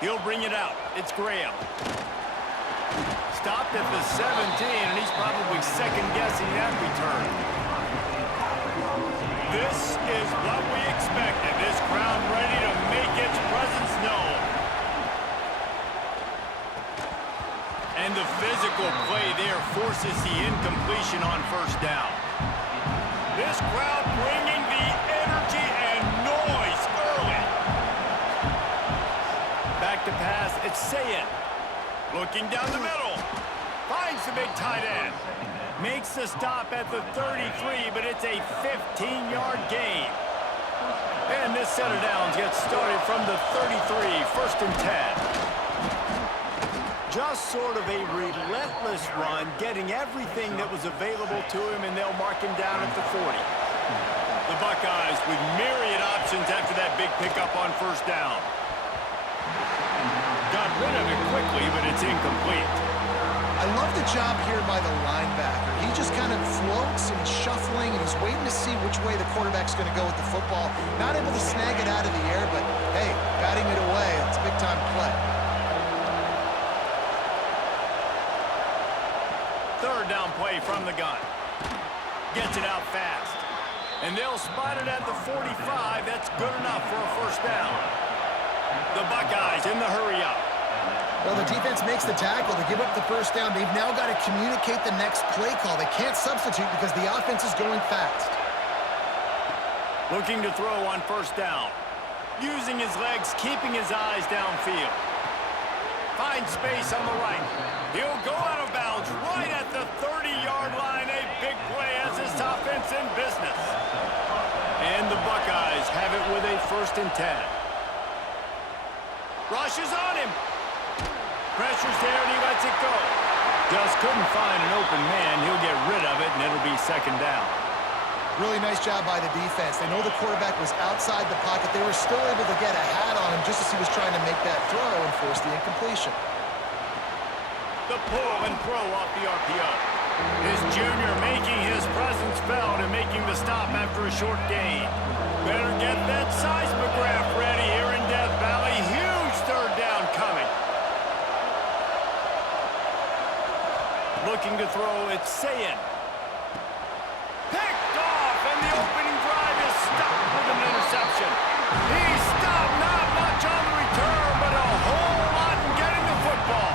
He'll bring it out. It's Graham. Stopped at the 17, and he's probably second-guessing that return. This is what we expected. This crowd ready to make its presence known. And the physical play there forces the incompletion on first down. This crowd bringing the energy and noise early. Back to pass, it's Sayin. Looking down the middle. Finds the big tight end. Makes the stop at the 33, but it's a 15-yard gain. And this set of downs gets started from the 33, first and 10. Just sort of a relentless run, getting everything that was available to him, and they'll mark him down at the 40. The Buckeyes with myriad options after that big pickup on first down. Got rid of it quickly, but it's incomplete. I love the job here by the linebacker. He just kind of floats and he's shuffling, and he's waiting to see which way the quarterback's going to go with the football. Not able to snag it out of the air, but, hey, batting it away. It's a big-time play. Third down play from the gun. Gets it out fast. And they'll spot it at the 45. That's good enough for a first down. The Buckeyes in the hurry-up. Well, the defense makes the tackle to give up the first down. They've now got to communicate the next play call. They can't substitute because the offense is going fast. Looking to throw on first down. Using his legs, keeping his eyes downfield. Finds space on the right. He'll go out of bounds right at the 30-yard line. A big play as this offense in business. And the Buckeyes have it with a first and 10. Rushes on him. Pressure's there, and he lets it go. Just couldn't find an open man. He'll get rid of it, and it'll be second down. Really nice job by the defense. They know the quarterback was outside the pocket. They were still able to get a hat on him just as he was trying to make that throw and force the incompletion. The pull and throw off the RPO. His junior making his presence felt and making the stop after a short gain. Better get that seismograph ready here in Death Valley. Huge third down coming. Looking to throw, it's Sayin. Picked off, and the opening drive is stopped with an interception. He's stopped, not much on the return, but a whole lot in getting the football.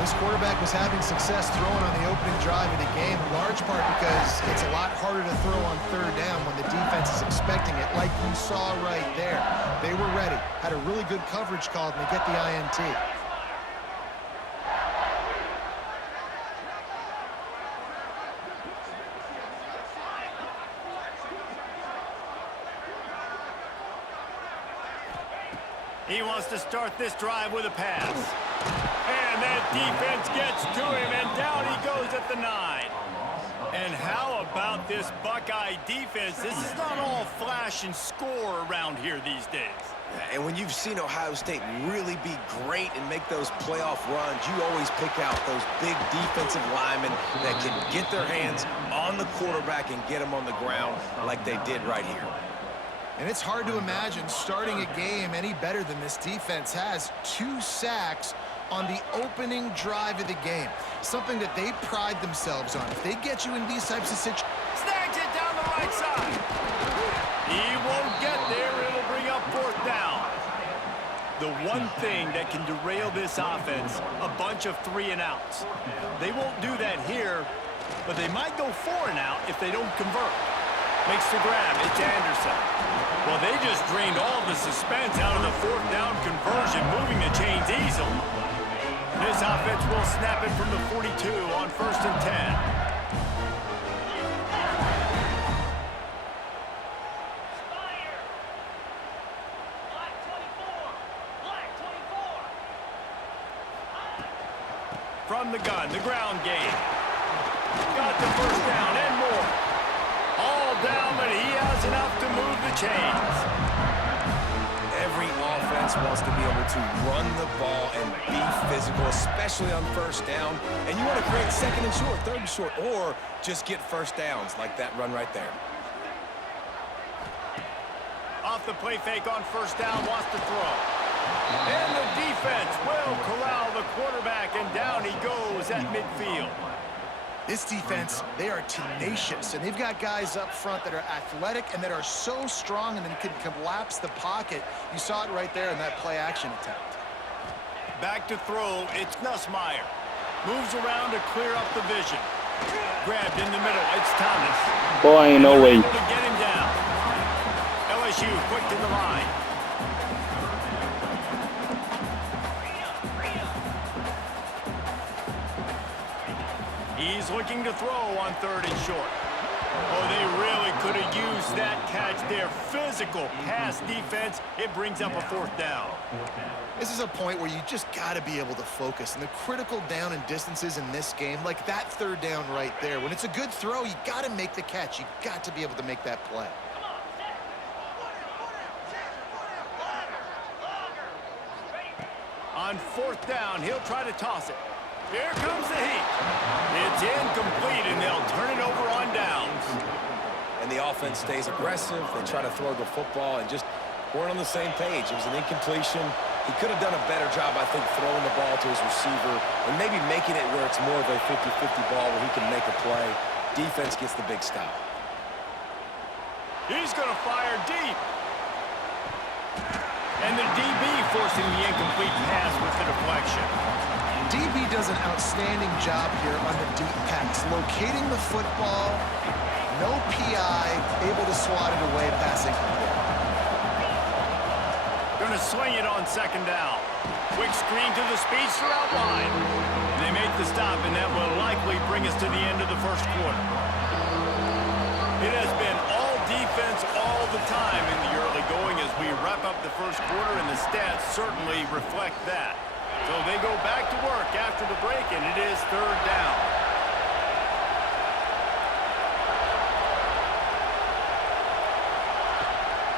This quarterback was having success throwing on the opening drive of the game, in large part because it's a lot harder to throw on third down when the defense is expecting it, like you saw right there. They were ready, had a really good coverage call, and they get the INT. He wants to start this drive with a pass. And that defense gets to him, and down he goes at the 9. And how about this Buckeye defense? This is not all flash and score around here these days. And when you've seen Ohio State really be great and make those playoff runs, you always pick out those big defensive linemen that can get their hands on the quarterback and get him on the ground like they did right here. And it's hard to imagine starting a game any better than this defense has. 2 sacks on the opening drive of the game. Something that they pride themselves on. If they get you in these types of situations... Snags it down the right side. He won't get there. It'll bring up fourth down. The one thing that can derail this offense, a bunch of 3-and-outs. They won't do that here, but they might go 4-and-out if they don't convert. Makes the grab. It's Anderson. Well, they just drained all the suspense out of the fourth down conversion, moving the chains easily. This offense will snap it from the 42 on first and 10. From the gun, the ground game. Got the first down and more. All down, but he has enough to move the chains. Every offense wants to be able to run the ball and be physical, especially on first down. And you want to create second and short, third and short, or just get first downs like that run right there. Off the play fake on first down, wants to throw. And the defense will corral the quarterback, and down he goes at midfield. This defense, they are tenacious, and they've got guys up front that are athletic and that are so strong and then can collapse the pocket. You saw it right there in that play-action attempt. Back to throw, it's Nussmeier. Moves around to clear up the vision. Grabbed in the middle, it's Thomas. Boy, no way. Able to get him down. LSU quick to the line. He's looking to throw on 3rd and short. Oh, they really could have used that catch there. Physical pass defense. It brings up a 4th down. This is a point where you just got to be able to focus. And the critical down and distances in this game, like that 3rd down right there, when it's a good throw, you got to make the catch. You got to be able to make that play. On 4th down, he'll try to toss it. Here comes the heat. It's incomplete, and they'll turn it over on downs. And the offense stays aggressive. They try to throw the football and just weren't on the same page. It was an incompletion. He could have done a better job, I think, throwing the ball to his receiver and maybe making it where it's more of a 50-50 ball where he can make a play. Defense gets the big stop. He's going to fire deep. And the DB forcing the incomplete pass with the deflection. DB does an outstanding job here on the deep pass, locating the football, no PI, able to swat it away, passing complete. Going to swing it on 2nd down. Quick screen to the speedster out wide. They make the stop, and that will likely bring us to the end of the 1st quarter. It has been all defense all the time in the early going as we wrap up the 1st quarter, and the stats certainly reflect that. So they go back to work after the break, and it is 3rd down.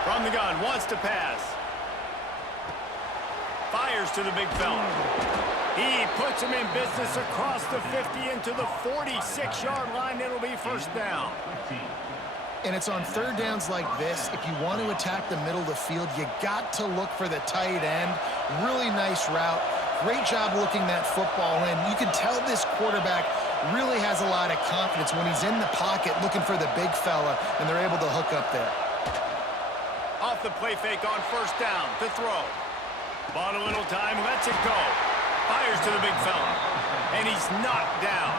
From the gun, wants to pass. Fires to the big fella. He puts him in business across the 50 into the 46-yard line. It'll be 1st down. And it's on 3rd downs like this. If you want to attack the middle of the field, you got to look for the tight end. Really nice route. Great job looking that football in. You can tell this quarterback really has a lot of confidence when he's in the pocket looking for the big fella, and they're able to hook up there. Off the play fake on 1st down to throw. Bought a little time, lets it go. Fires to the big fella, and he's knocked down.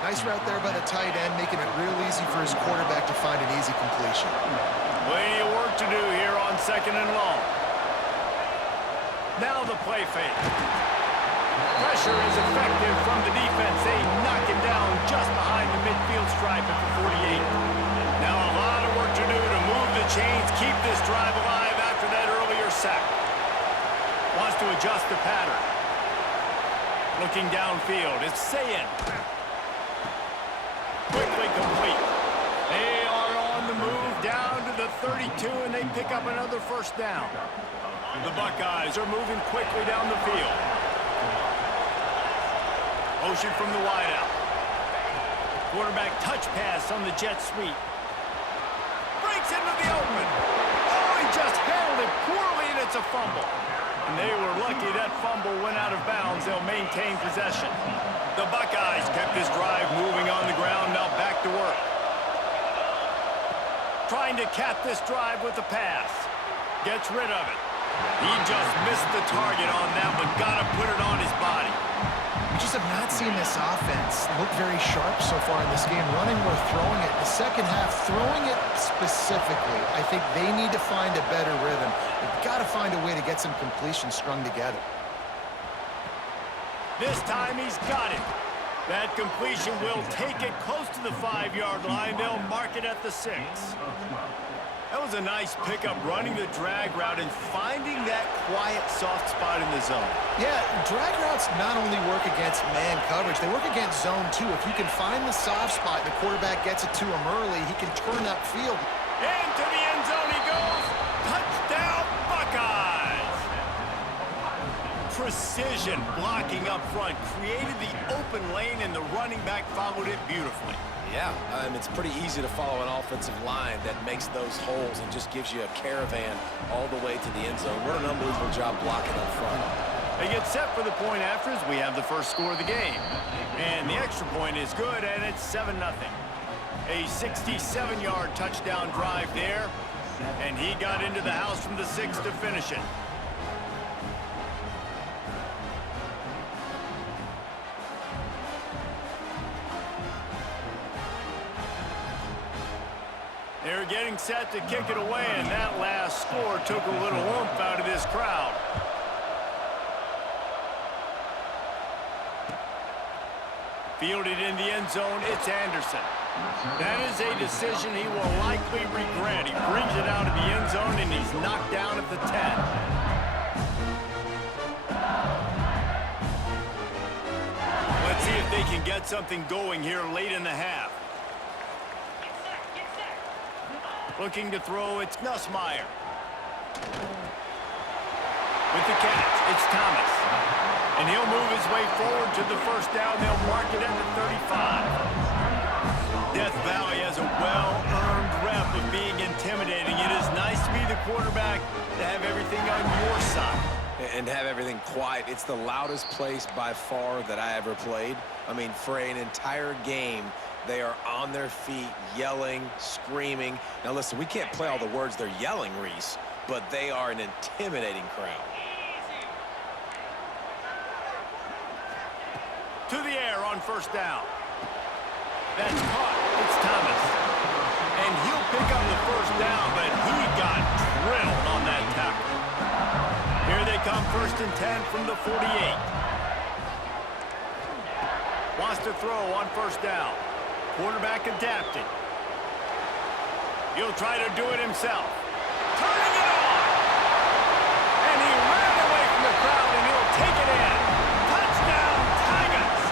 Nice route there by the tight end, making it real easy for his quarterback to find an easy completion. Plenty of work to do here on 2nd and long. Now the play fake. Pressure is effective from the defense. They knock him down just behind the midfield stripe at the 48. Now a lot of work to do to move the chains, keep this drive alive after that earlier sack. Wants to adjust the pattern. Looking downfield, it's Sayin. Quickly complete. They are on the move down to the 32, and they pick up another 1st down. The Buckeyes are moving quickly down the field. Motion from the wideout. Quarterback touch pass on the jet sweep. Breaks into the open. Oh, he just handled it poorly, and it's a fumble. And they were lucky that fumble went out of bounds. They'll maintain possession. The Buckeyes kept this drive moving on the ground. Now back to work. Trying to cap this drive with the pass. Gets rid of it. He just missed the target on that one. Got to put it on his body. We just have not seen this offense look very sharp so far in this game, running or throwing it. The 2nd half, throwing it specifically, I think they need to find a better rhythm. They've got to find a way to get some completions strung together. This time he's got it. That completion will take it close to the 5-yard line. They'll mark it at the 6. That was a nice pickup, running the drag route and finding that quiet, soft spot in the zone. Yeah, drag routes not only work against man coverage, they work against zone too. If you can find the soft spot, the quarterback gets it to him early, he can turn upfield. Into the end zone he goes. Touchdown, Buckeyes! precision blocking up front, created the open lane, and the running back followed it beautifully. Yeah, it's pretty easy to follow an offensive line that makes those holes and just gives you a caravan all the way to the end zone. What an unbelievable job blocking up front. They get set for the point after as we have the first score of the game. And the extra point is good, and it's 7-0. A 67-yard touchdown drive there, and he got into the house from the 6 to finish it. They're getting set to kick it away, and that last score took a little oomph out of this crowd. Fielded in the end zone, it's Anderson. That is a decision he will likely regret. He brings it out of the end zone, and he's knocked down at the 10. Let's see if they can get something going here late in the half. Looking to throw, it's Nussmeier. With the catch, it's Thomas. And he'll move his way forward to the first down. They'll mark it at the 35. Death Valley has a well-earned rep of being intimidating. It is nice to be the quarterback, to have everything on your side. And have everything quiet. It's the loudest place by far that I ever played. I mean, for an entire game, they are on their feet, yelling, screaming. Now, listen, we can't play all the words they're yelling, Reese, but they are an intimidating crowd. To the air on first down. That's caught. It's Thomas. And he'll pick up the first down, but he got drilled on that tackle. Here they come, 1st and 10 from the 48. Wants to throw on first down. Quarterback adapted. He'll try to do it himself. Turning it on! And he ran away from the crowd, and he'll take it in. Touchdown, Tigers!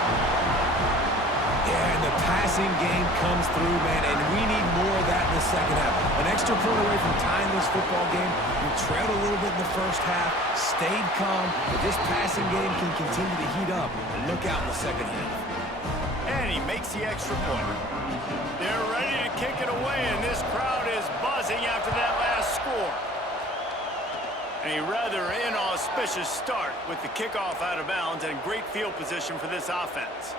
Yeah, and the passing game comes through, man, and we need more of that in the second half. An extra point away from tying this football game. We trailed a little bit in the first half, stayed calm, but this passing game can continue to heat up. Look out in the second half. And he makes the extra point. They're ready to kick it away, and this crowd is buzzing after that last score. A rather inauspicious start with the kickoff out of bounds and great field position for this offense.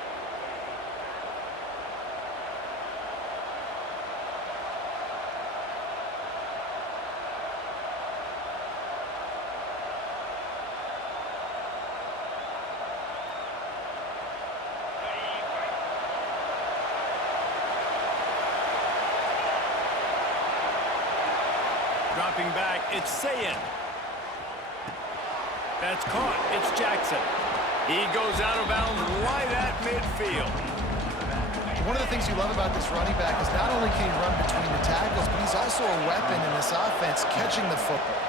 Dropping back, it's Sayin. That's caught, it's Jackson. He goes out of bounds right at midfield. One of the things you love about this running back is not only can he run between the tackles, but he's also a weapon in this offense, catching the football.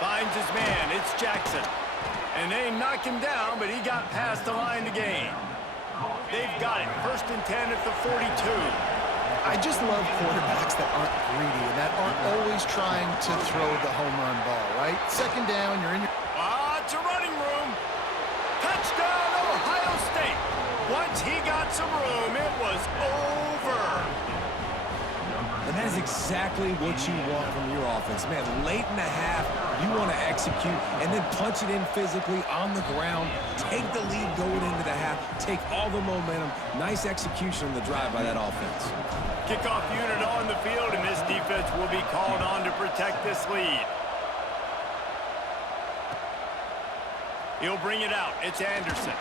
Finds his man, it's Jackson. And they knock him down, but he got past the line to gain. They've got it, 1st and 10 at the 42. I just love quarterbacks that aren't greedy and that aren't always trying to throw the home run ball, right? Second down, you're in your... It's a running room. Touchdown, Ohio State. Once he got some room, it was over. And that is exactly what you want from your offense. Man, late in the half, you want to execute and then punch it in physically on the ground, take the lead going into the half, take all the momentum. Nice execution on the drive by that offense. Kickoff unit on the field, and this defense will be called on to protect this lead. He'll bring it out. It's Anderson.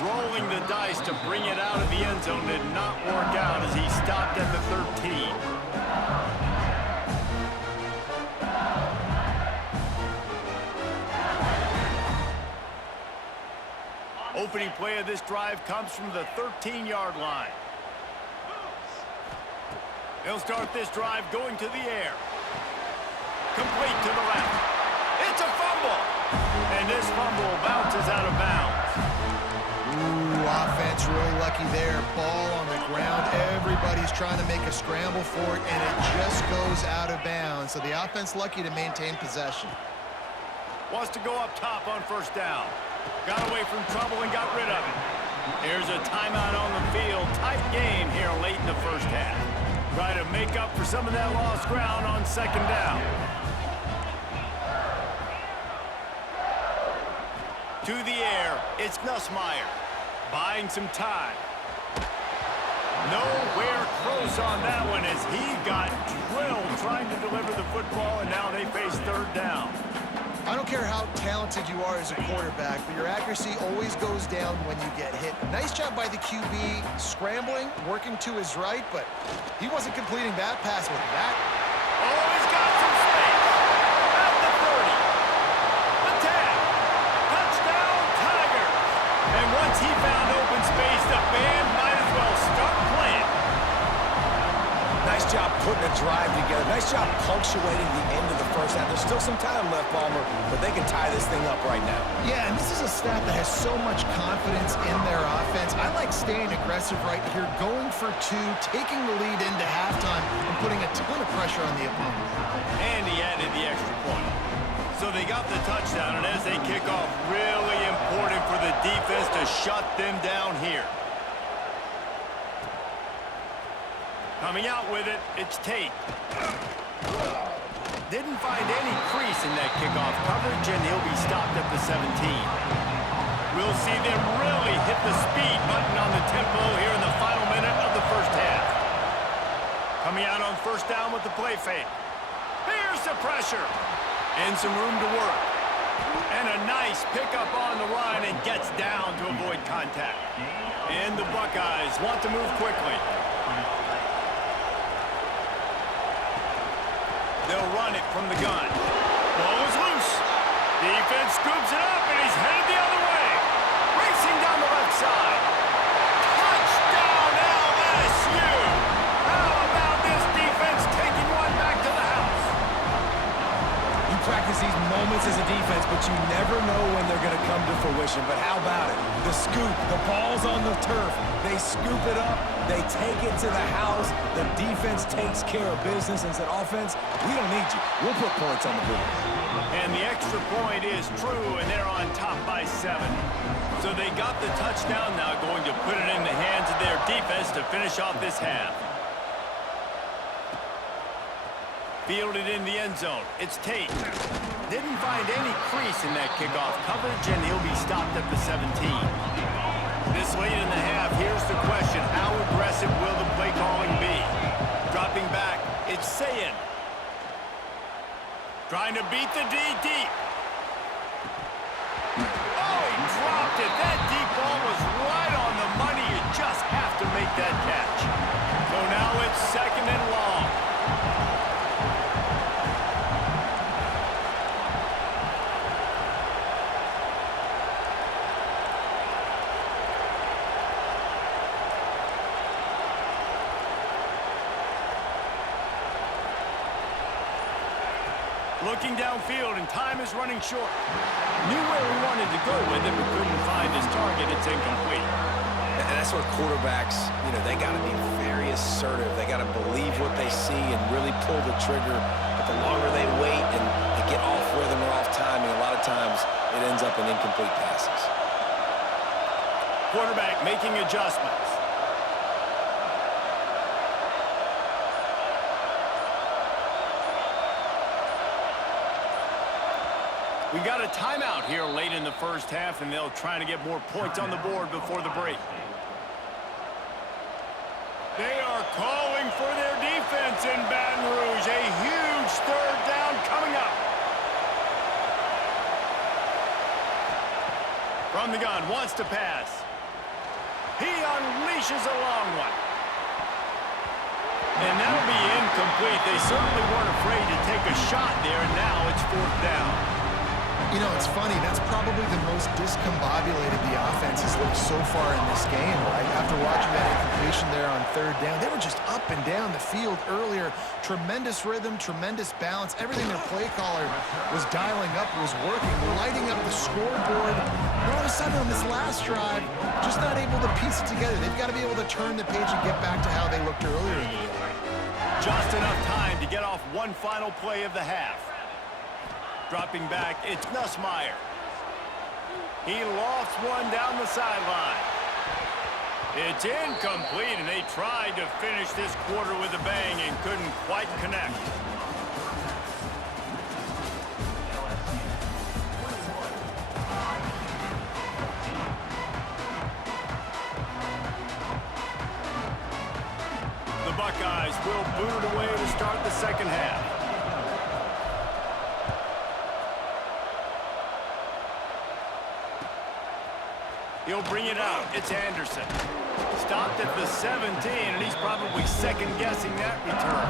Rolling the dice to bring it out of the end zone did not work out as he stopped at the 13. Opening play of this drive comes from the 13-yard line. They'll start this drive going to the air. Complete to the left. It's a fumble. And this fumble bounces out of bounds. Ooh, offense really lucky there. Ball on the ground. Everybody's trying to make a scramble for it, and it just goes out of bounds. So the offense lucky to maintain possession. Wants to go up top on first down. Got away from trouble and got rid of it. Here's a timeout on the field. Tight game here late in the first half. Try to make up for some of that lost ground on second down. To the air, it's Nussmeier. Buying some time. Nowhere close on that one as he got drilled trying to deliver the football, and now they face third down. I don't care how talented you are as a quarterback, but your accuracy always goes down when you get hit. Nice job by the QB scrambling, working to his right, but he wasn't completing that pass with that. Oh, he's got some space. At the 30. The 10. Touchdown, Tigers. And once he found open space, the band might as well start playing. Nice job putting a drive together. Nice job punctuating the end of the first half. There's still some time left, Palmer, but they can tie this thing up right now. Yeah, and this is a staff that has so much confidence in their offense. I like staying aggressive right here, going for two, taking the lead into halftime, and putting a ton of pressure on the opponent. And he added the extra point. So they got the touchdown, and as they kick off, really important for the defense to shut them down here. Coming out with it, it's Tate. Didn't find any crease in that kickoff coverage, and he'll be stopped at the 17. We'll see them really hit the speed button on the tempo here in the final minute of the first half. Coming out on first down with the play fake. Here's the pressure. And some room to work. And a nice pickup on the run and gets down to avoid contact. And the Buckeyes want to move quickly. They'll run it from the gun. Ball is loose. Defense scoops it up, and he's headed the other way. Racing down the left side. Touchdown, LSU! How about this defense taking one back to the house? You practice these moments as a defense, but you never know when they're going to come to fruition. But how about it? The scoop, the ball's on the turf. They scoop it up. They take it to the house. The defense takes care of business and said, offense, we don't need you. We'll put points on the board. And the extra point is true, and they're on top by 7. So they got the touchdown, now going to put it in the hands of their defense to finish off this half. Fielded in the end zone. It's Tate. Didn't find any crease in that kickoff coverage, and he'll be stopped at the 17. This late in the half, here's the question. How aggressive will the play calling be? Dropping back, it's Sayin. Trying to beat the D deep. Oh, he dropped it. That deep ball was right on the money. You just have to make that catch. So now it's second and long. Looking downfield, and time is running short. Knew where he wanted to go with it, but couldn't find his target. It's incomplete. And that's where quarterbacks, they got to be very assertive. They got to believe what they see and really pull the trigger. But the longer they wait and they get off rhythm or off timing, a lot of times it ends up in incomplete passes. Quarterback making adjustments. We got a timeout here late in the first half, and they'll try to get more points on the board before the break. They are calling for their defense in Baton Rouge. A huge third down coming up. From the gun, wants to pass. He unleashes a long one. And that'll be incomplete. They certainly weren't afraid to take a shot there, and now it's fourth down. You know, it's funny. That's probably the most discombobulated the offense has looked so far in this game, right? After watching that incompletion there on third down, they were just up and down the field earlier. Tremendous rhythm, tremendous balance. Everything their play caller was dialing up was working, lighting up the scoreboard. And all of a sudden on this last drive, just not able to piece it together. They've got to be able to turn the page and get back to how they looked earlier in the game. Just enough time to get off one final play of the half. Dropping back, it's Nussmeier. He lofts one down the sideline. It's incomplete, and they tried to finish this quarter with a bang and couldn't quite connect. The Buckeyes will boot it away to start the second half. He'll bring it out. It's Anderson. Stopped at the 17, and he's probably second-guessing that return.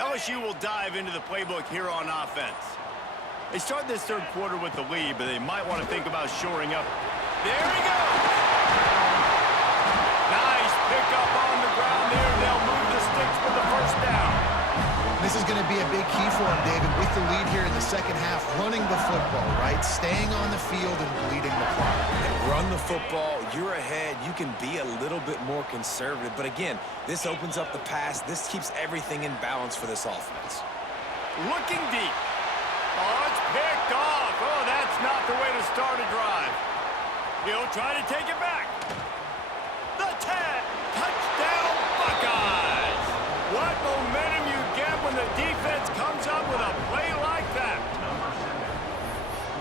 LSU will dive into the playbook here on offense. They start this third quarter with the lead, but they might want to think about shoring up. There he goes! Nice pickup on the ground there. They'll move the sticks for the first down. This is going to be a big key for him, David, with the lead here in the second half, running the football, right? Staying on the field and bleeding the clock. And run the football, you're ahead, you can be a little bit more conservative. But again, this opens up the pass. This keeps everything in balance for this offense. Looking deep. Oh, it's picked off. Oh, that's not the way to start a drive. He'll try to take it back. The 10. Touchdown, Buckeyes. What momentum you get when the defense comes up with a play like that.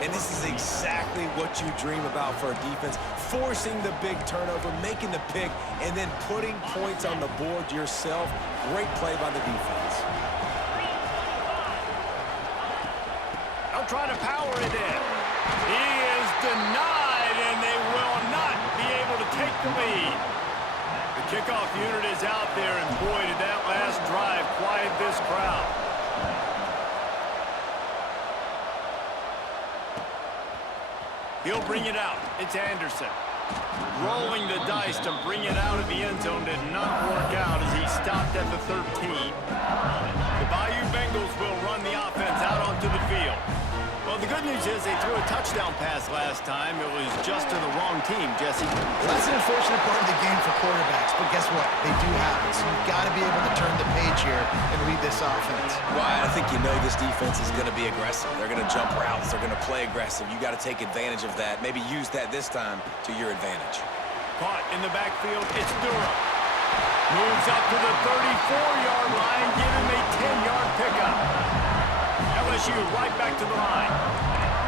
And this is exactly what you dream about for a defense. Forcing the big turnover, making the pick, and then putting points on the board yourself. Great play by the defense. They'll try to power it in. He is denied, and they will not be able to take the lead. The kickoff unit is out there, and boy, did that last drive quiet this crowd. He'll bring it out. It's Anderson. Rolling the dice to bring it out of the end zone did not work out as he stopped at the 13. The Bayou Bengals will run the offense out onto the field. Well, the good news is they threw a touchdown pass last time. It was just to the wrong team, Jesse. Well, that's an unfortunate part of the game for quarterbacks, but guess what? They do have it, so you've got to be able to turn the page here and read this offense. Well, I think you know this defense is going to be aggressive. They're going to jump routes. They're going to play aggressive. You got to take advantage of that. Maybe use that this time to your advantage. Caught in the backfield, it's Durham. Moves up to the 34-yard line, give him a 10-yard pickup. LSU right back to the line.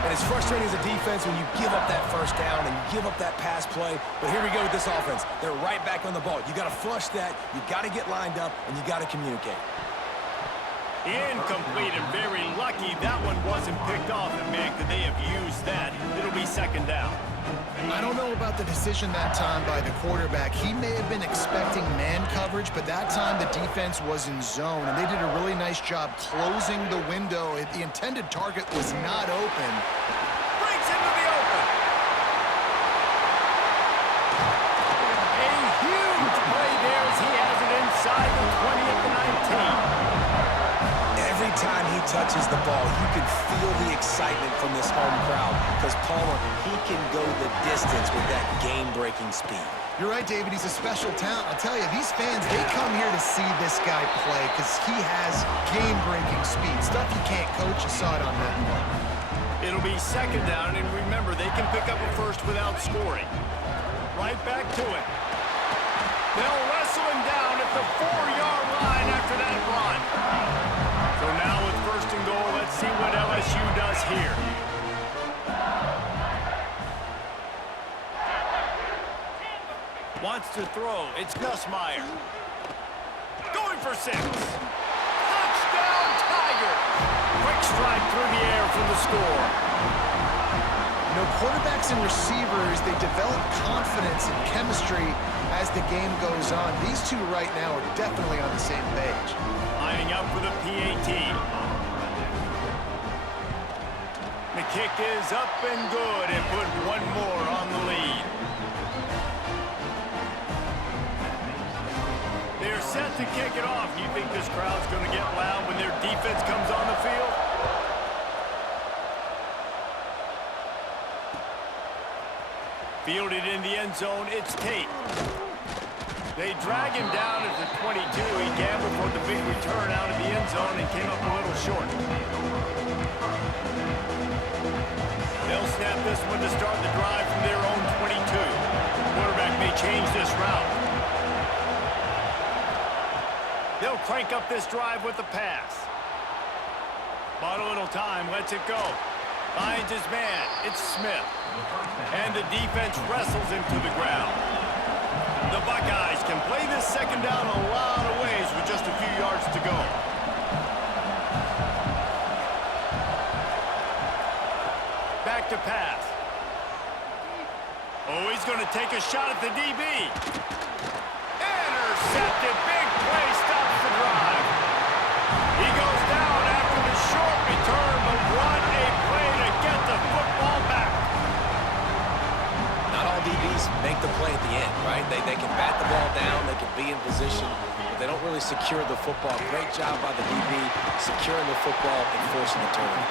And it's frustrating as a defense when you give up that first down and you give up that pass play. But here we go with this offense. They're right back on the ball. You got to flush that. You got to get lined up, and you got to communicate. Incomplete, and very lucky that one wasn't picked off. And man, could they have used that? It'll be second down. I don't know about the decision that time by the quarterback. He may have been expecting man coverage, but that time the defense was in zone, and they did a really nice job closing the window. The intended target was not open. Breaks into the open. A huge play there as he has it inside the 20 at the 19. Every time he touches the ball, you can feel the excitement from this home crowd because Palmer, he can go the distance with that game-breaking speed. You're right, David. He's a special talent. I'll tell you, these fans, they come here to see this guy play because he has game-breaking speed. Stuff you can't coach. You saw it on that play. It'll be second down, and remember, they can pick up a first without scoring. Right back to it. They'll wrestle him down at the 4-yard line after that run. So now with first and goal, let's see what LSU does here. Wants to throw. It's Nussmeier. Going for 6. drive through the air for the score. You know, quarterbacks and receivers, they develop confidence and chemistry as the game goes on. These two right now are definitely on the same page. Lining up for the PAT. The kick is up and good and put one more on the lead. They're set to kick it off. You think this crowd's going to get loud when their defense comes on the field? Fielded in the end zone, it's Tate. They drag him down at the 22. He gambled for the big return out of the end zone and came up a little short. They'll snap this one to start the drive from their own 22. Quarterback may change this route. They'll crank up this drive with the pass. Bought a little time, lets it go. Finds his man, it's Smith. And the defense wrestles him to the ground. The Buckeyes can play this second down a lot of ways with just a few yards to go. Back to pass. Oh, he's going to take a shot at the DB. Intercepted. Big play stops the drive. He goes down after the short return, but what a play to get the football back. Not all DBs make the play at the end, right? They can bat the ball down, they can be in position, but they don't really secure the football. Great job by the DB securing the football and forcing the turnover.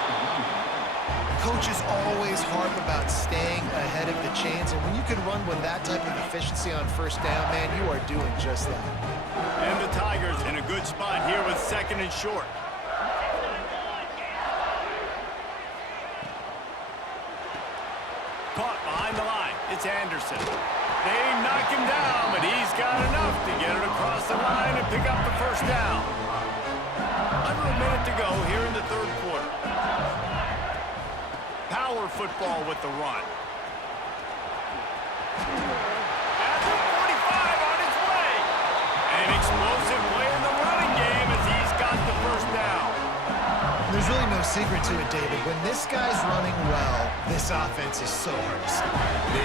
Coaches always harp about staying ahead of the chains, and when you can run with that type of efficiency on first down, man, you are doing just that. And the Tigers in a good spot here with second and short. Caught behind the line. It's Anderson. They knock him down, but he's got enough to get it across the line and pick up the first down. Under a minute to go here in the third quarter. Power football with the run. At the 45 on his way. An explosive play in the running game as he's got the first down. There's really no secret to it, David. When this guy's running well, this offense is so hard to stop.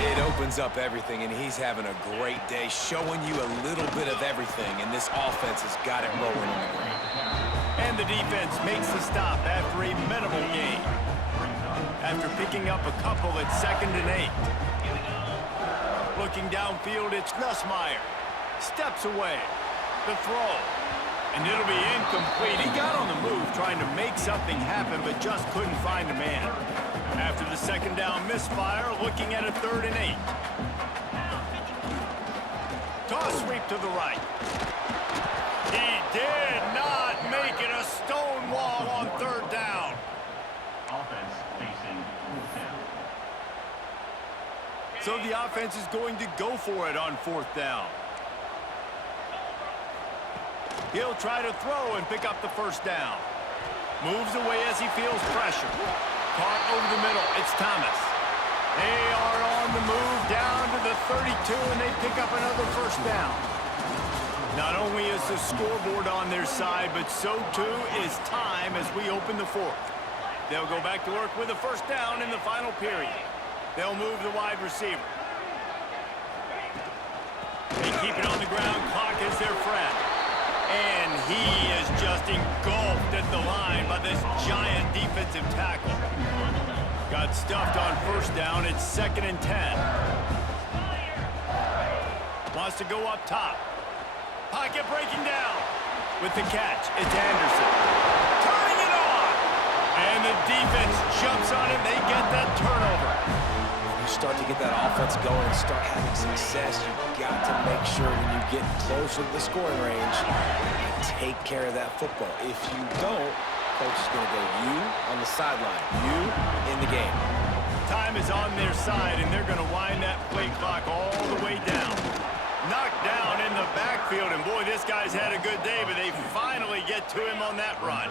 It opens up everything, and he's having a great day, showing you a little bit of everything, and this offense has got it rolling on the ground. And the defense makes the stop after a minimal gain. After picking up a couple at 2nd and 8. Looking downfield, it's Nussmeier. Steps away. The throw. And it'll be incomplete. He got on the move trying to make something happen, but just couldn't find a man. After the second down misfire, looking at a 3rd and 8. Toss sweep to the right. He did not make it a stone wall on 3rd down. Offense facing 4th down. So the offense is going to go for it on 4th down. He'll try to throw and pick up the first down. Moves away as he feels pressure. Caught over the middle. It's Thomas. They are on the move down to the 32, and they pick up another first down. Not only is the scoreboard on their side, but so too is time as we open the 4th. They'll go back to work with a first down in the final period. They'll move the wide receiver. They keep it on the ground. Clock is their friend. And he is just engulfed at the line by this giant defensive tackle. Got stuffed on first down. It's 2nd and 10. Wants to go up top. Pocket breaking down. With the catch, it's Anderson. Turning it on. And the defense jumps on it. They get that turnover. When you start to get that offense going and start having success, you've got to make sure when you get closer to the scoring range, you take care of that football. If you don't, coach is going to go you on the sideline, you in the game. Time is on their side, and they're going to wind that play clock all the way down. Knocked down in the backfield, and boy, this guy's had a good day, but they finally get to him on that run.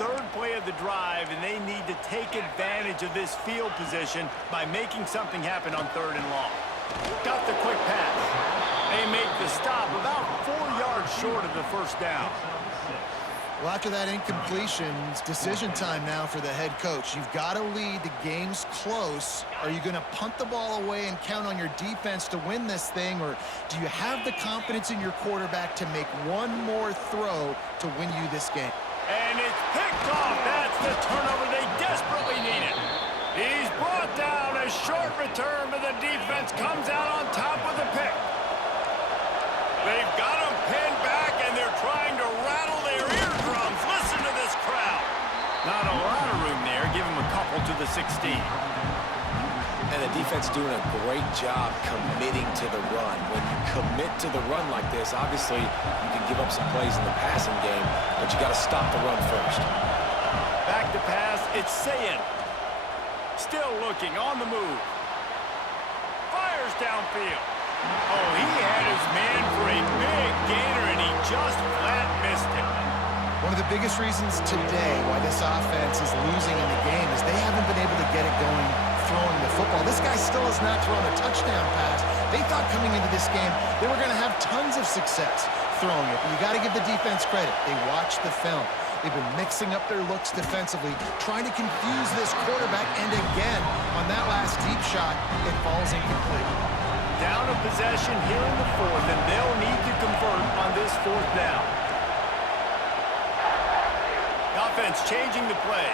3rd play of the drive, and they need to take advantage of this field position by making something happen on 3rd and long. Got the quick pass. They make the stop about 4 yards short of the first down. Well, after that incompletion, it's decision time now for the head coach. You've got to lead. The game's close. Are you going to punt the ball away and count on your defense to win this thing, or do you have the confidence in your quarterback to make one more throw to win you this game? And it's picked off. That's the turnover they desperately needed. He's brought down. A short return, but the defense comes out on top with a pick. They've got him pinned back, and they're trying to rattle their eardrums. Listen to this crowd. Not a lot of room there. Give him a couple to the 16. And the defense doing a great job committing to the run. When you commit to the run like this, obviously you can give up some plays in the passing game, but you got to stop the run first. Back to pass. It's Sayin. Still looking on the move. Fires downfield. Oh, he had his man for a big gainer, and he just flat missed it. One of the biggest reasons today why this offense is losing in the game is they haven't been able to get it going throwing the football. This guy still has not thrown a touchdown pass. They thought coming into this game they were going to have tons of success throwing it, but you got to give the defense credit. They watched the film. They've been mixing up their looks defensively, trying to confuse this quarterback, and again, on that last deep shot, it falls incomplete. Down a possession here in the fourth, and they'll need to convert on this fourth down. Offense changing the play.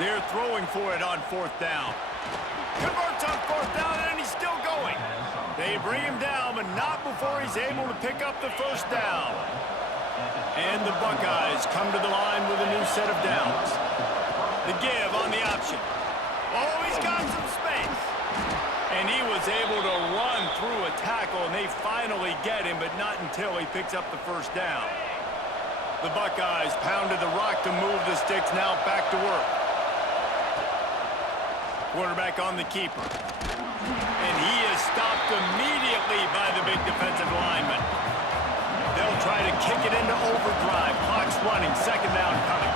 They're throwing for it on fourth down. Converts on fourth down, and he's still going. They bring him down, but not before he's able to pick up the first down. And the Buckeyes come to the line with a new set of downs. The give on the option. Oh, he's got some space. And he was able to run through a tackle, and they finally get him, but not until he picks up the first down. The Buckeyes pounded the rock to move the sticks, now back to work. Quarterback on the keeper. And he is stopped immediately by the big defensive lineman. They'll try to kick it into overdrive. Clock's running. Second down coming.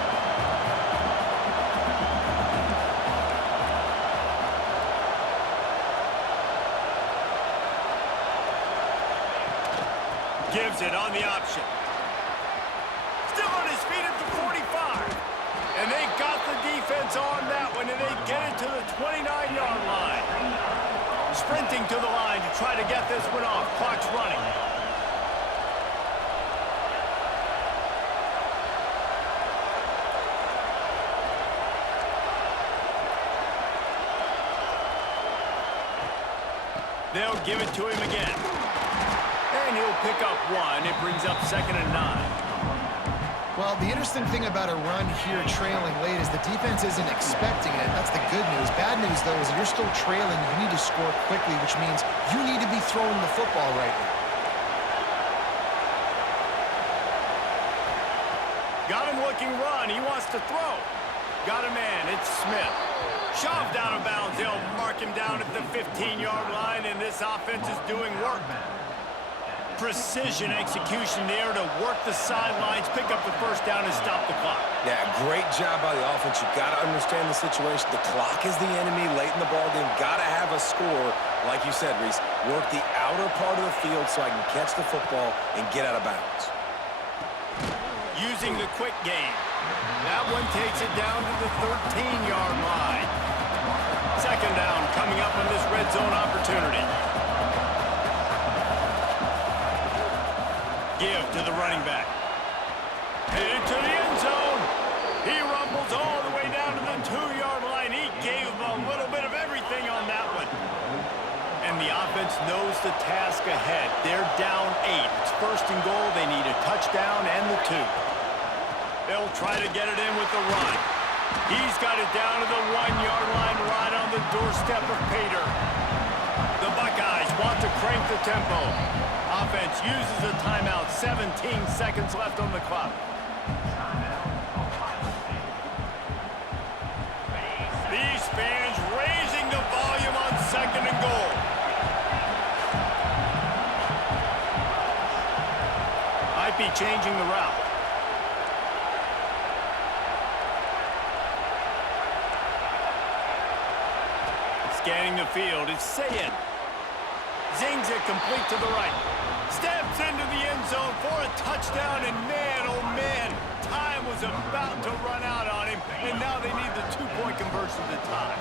Gives it on the option. Still on his feet at the 45. And they got the defense on that one, and they get it to the 29-yard line. Sprinting to the line to try to get this one off. Clock's running. They'll give it to him again. And he'll pick up one. It brings up 2nd and 9. Well, the interesting thing about a run here trailing late is the defense isn't expecting it. That's the good news. Bad news, though, is you're still trailing. You need to score quickly, which means you need to be throwing the football right now. Got him looking run. He wants to throw. Got a man. It's Smith. Shoved out of bounds. They'll mark him down at the 15-yard line, and this offense is doing work. Precision execution there to work the sidelines, pick up the first down, and stop the clock. Yeah, great job by the offense. You've got to understand the situation. The clock is the enemy late in the ballgame. Got to have a score. Like you said, Reese, work the outer part of the field so I can catch the football and get out of bounds. Using the quick game. That one takes it down to the 13-yard line. Second down coming up on this red zone opportunity. Give to the running back. Headed to the end zone. He rumbles all the way down to the 2-yard line. He gave him a little bit of everything on that one. And the offense knows the task ahead. They're down 8. It's first and goal. They need a touchdown and the 2. They'll try to get it in with the run. He's got it down to the 1-yard line right on the doorstep of Pater. The Buckeyes want to crank the tempo. Offense uses a timeout. 17 seconds left on the clock. These fans raising the volume on 2nd and goal. Might be changing the route. Scanning the field, it's Sayin. Zings it complete to the right. Steps into the end zone for a touchdown, and man, oh man, time was about to run out on him, and now they need the two-point conversion to tie.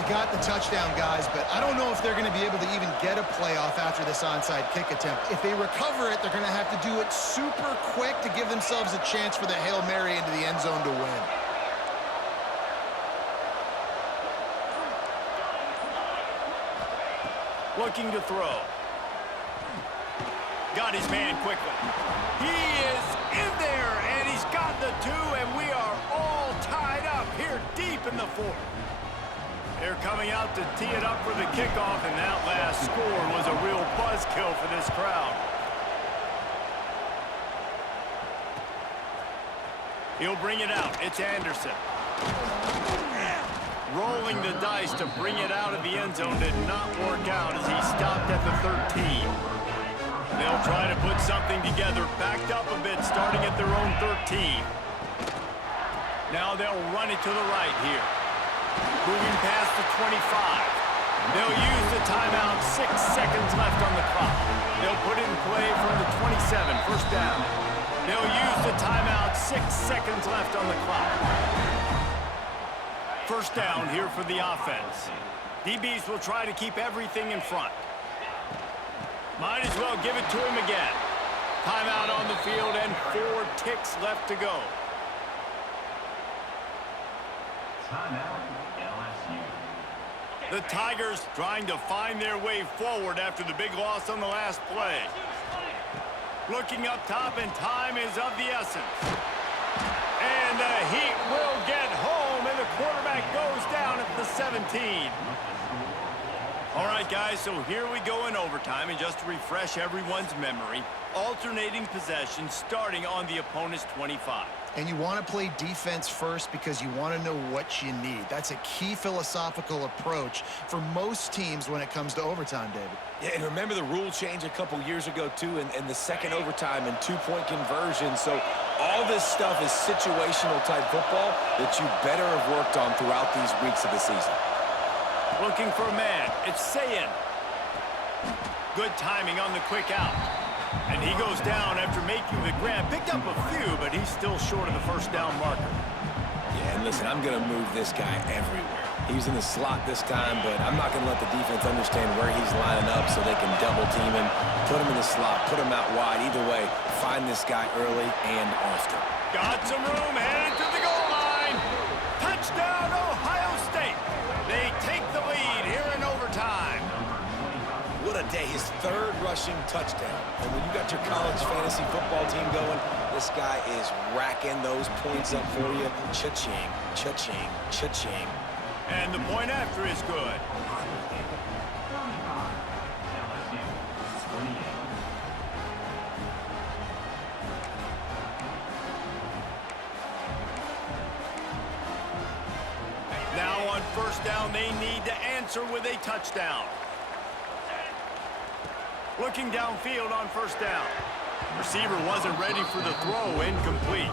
They got the touchdown, guys, but I don't know if they're going to be able to even get a playoff after this onside kick attempt. If they recover it, they're going to have to do it super quick to give themselves a chance for the Hail Mary into the end zone to win. Looking to throw. Got his man quickly. He is in there, and he's got the two, and we are all tied up here deep in the fourth. They're coming out to tee it up for the kickoff, and that last score was a real buzzkill for this crowd. He'll bring it out. It's Anderson. Rolling the dice to bring it out of the end zone did not work out as he stopped at the 13. They'll try to put something together, backed up a bit, starting at their own 13. Now they'll run it to the right here. Moving past the 25. They'll use the timeout, 6 seconds left on the clock. They'll put it in play from the 27, first down. They'll use the timeout, 6 seconds left on the clock. First down here for the offense. DBs will try to keep everything in front. Might as well give it to him again. Timeout on the field and 4 ticks left to go. The Tigers trying to find their way forward after the big loss on the last play. Looking up top, and time is of the essence. And the Heat will get home, and the quarterback goes down at the 17. All right, guys, so here we go in overtime, and just to refresh everyone's memory, alternating possession starting on the opponent's 25. And you want to play defense first because you want to know what you need. That's a key philosophical approach for most teams when it comes to overtime, David. Yeah, and remember the rule change a couple years ago, too, in the second overtime and two-point conversion. So all this stuff is situational type football that you better have worked on throughout these weeks of the season. Looking for a man. It's Sayin. Good timing on the quick out. And he goes down after making the grab. Picked up a few, but he's still short of the first down marker. Yeah, and listen, I'm going to move this guy everywhere. He's in the slot this time, but I'm not going to let the defense understand where he's lining up so they can double team him, put him in the slot, put him out wide. Either way, find this guy early and often. Got some room, headed to the goal line. Touchdown, Ohio State. They take the lead here in overtime. What a day, his third rushing touchdown. And when you got your college fantasy football team going, this guy is racking those points up for you. Cha-ching, cha-ching, cha-ching. And the point after is good. Now on first down, they need to answer with a touchdown. Looking downfield on first down. Receiver wasn't ready for the throw, incomplete.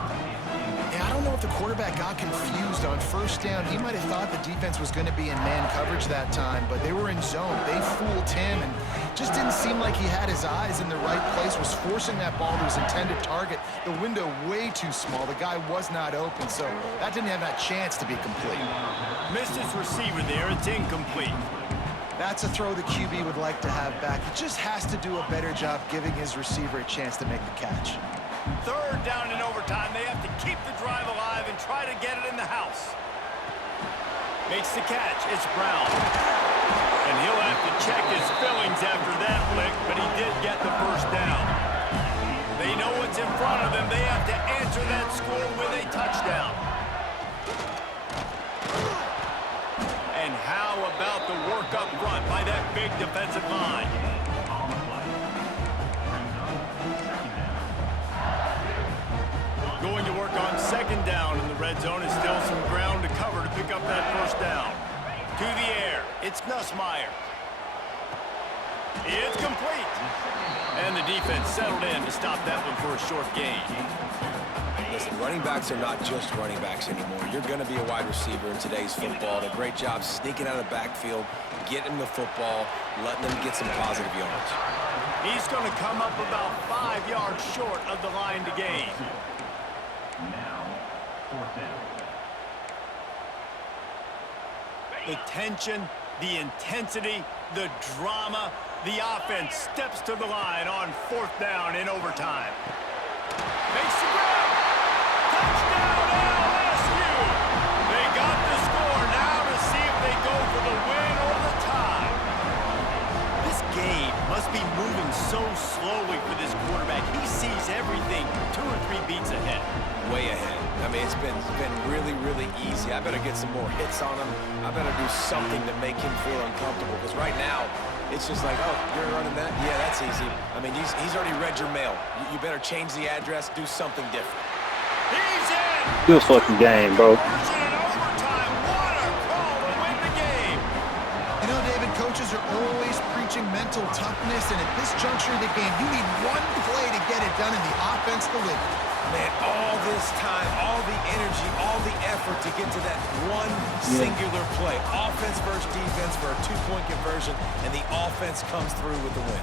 Yeah, I don't know if the quarterback got confused on first down. He might have thought the defense was going to be in man coverage that time, but they were in zone. They fooled him, and just didn't seem like he had his eyes in the right place, was forcing that ball to his intended target. The window way too small. The guy was not open, so that didn't have that chance to be complete. Missed his receiver there. It's incomplete. That's a throw the QB would like to have back. He just has to do a better job giving his receiver a chance to make the catch. Third down in overtime. They have to keep the drive alive and try to get it in the house. Makes the catch. It's Brown. And he'll have to check his fillings after that lick, but he did get the first down. They know what's in front of them. They have to answer that score with a touchdown. And how about the work up front by that big defensive line? Going to work on second down in the red zone, and still some ground to cover to pick up that first down. To the air, it's Nussmeier. It's complete. And the defense settled in to stop that one for a short gain. Listen, running backs are not just running backs anymore. You're going to be a wide receiver in today's football. And a great job sneaking out of the backfield, getting the football, letting them get some positive yards. He's going to come up about 5 yards short of the line to gain. Now, 4th down. The tension, the intensity, the drama, the offense steps to the line on 4th down in overtime. Makes the grab. Touchdown LSU. They got the score. Now to see if they go for the win or the tie. This game must be moving so slowly for this quarterback. He sees everything 2 or 3 beats ahead. Way ahead. I mean, it's been really, really easy. I better get some more hits on him. I better do something to make him feel uncomfortable. Because right now, it's just like, oh, you're running that? Yeah, that's easy. I mean, he's already read your mail. You better change the address, do something different. He's in! Good fucking game, bro. Conversion in overtime. What a call to win the game! You know, David, coaches are always preaching mental toughness, and at this juncture of the game, you need one play to get it done, and the offense delivered. Man, all this time, all the energy, all the effort to get to that one singular play. Offense versus defense for a 2-point conversion, and the offense comes through with the win.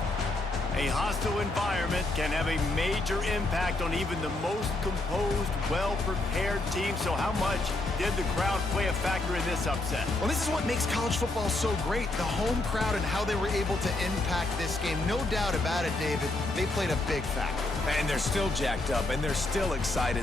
A hostile environment can have a major impact on even the most composed, well-prepared team. So how much did the crowd play a factor in this upset? Well, this is what makes college football so great, the home crowd and how they were able to impact this game. No doubt about it, David, they played a big factor. And they're still jacked up, and they're still excited.